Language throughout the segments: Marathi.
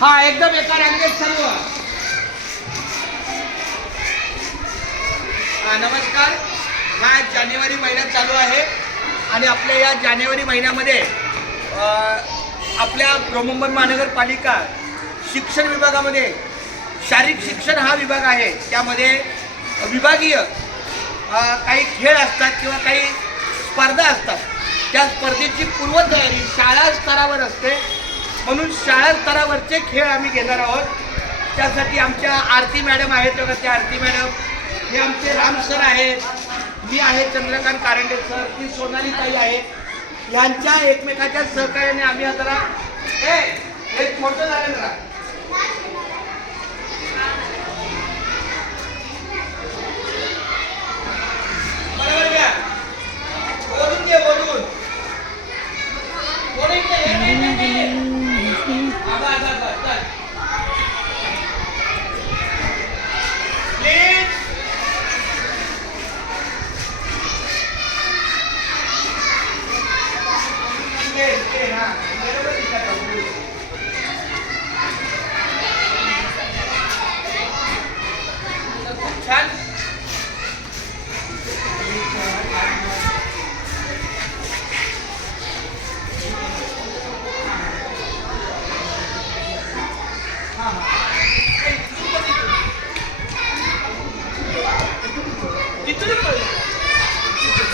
हा एकदम एका रांगेत सर्व. नमस्कार. हा जानेवारी महिना चालू आहे आणि आपल्या या जानेवारी महिन्यामध्ये आपल्या बृहन्मुंबई महानगरपालिका शिक्षण विभागामध्ये शारीरिक शिक्षण हा विभाग आहे. त्यामध्ये विभागीय काही खेळ असतात किंवा काही स्पर्धा असतात. त्या स्पर्धेची पूर्वतयारी शाळा स्तरावर असते. म्हणून शाळा स्तरावरचे खेळ आम्ही घेणार आहोत. त्यासाठी आमच्या आरती मॅडम आहेत बघा, त्या आरती मॅडम, हे आमचे राम सर आहेत, मी आहे चंद्रकांत कारंडे सर, ती सोनाली ताई आहे. ह्यांच्या एकमेकाच्या सहकार्याने आम्ही आता एक मोठं झालं जरा बरोबर घ्या. बोलून घे, बोलून छान.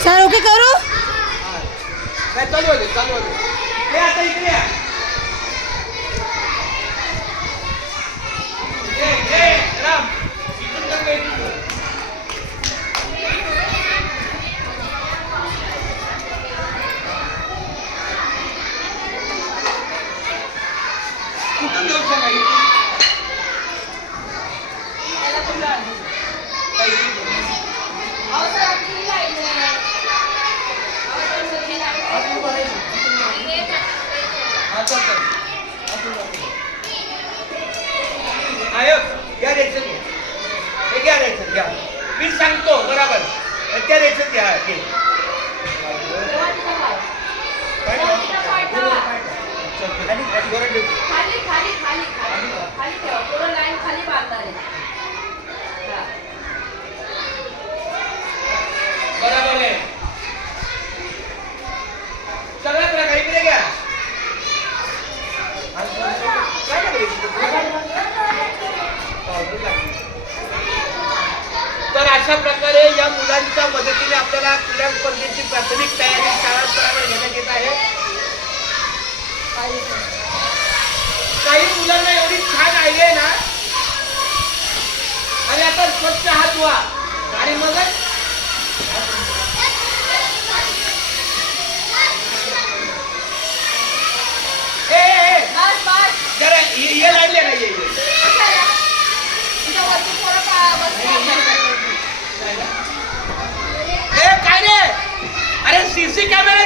सर ओके करू. चालू होते चालू होते. हे आता इकडे या. राम इकडून कर का इकडून. कुठून देऊ सांगा. घ्या रेशन घ्या. हे घ्या रेशन घ्या. मी सांगतो बरोबर. त्या रेशन घ्या. बरोबर आहे. सगळ्या प्रकार इकडे घ्या. तर अशा प्रकारे या मुलांच्या मदतीने आपल्याला क्रीडा स्पर्धेची प्राथमिक तयारी शाळा स्तरावर घेण्यात येत आहे. काही मुलांना एवढी छान आयडिया आहे ना. आणि आता स्वच्छ हात धुवा आणि मगच जरा ये लागले ना. ये काय रे. अरे सीसी कॅमेरा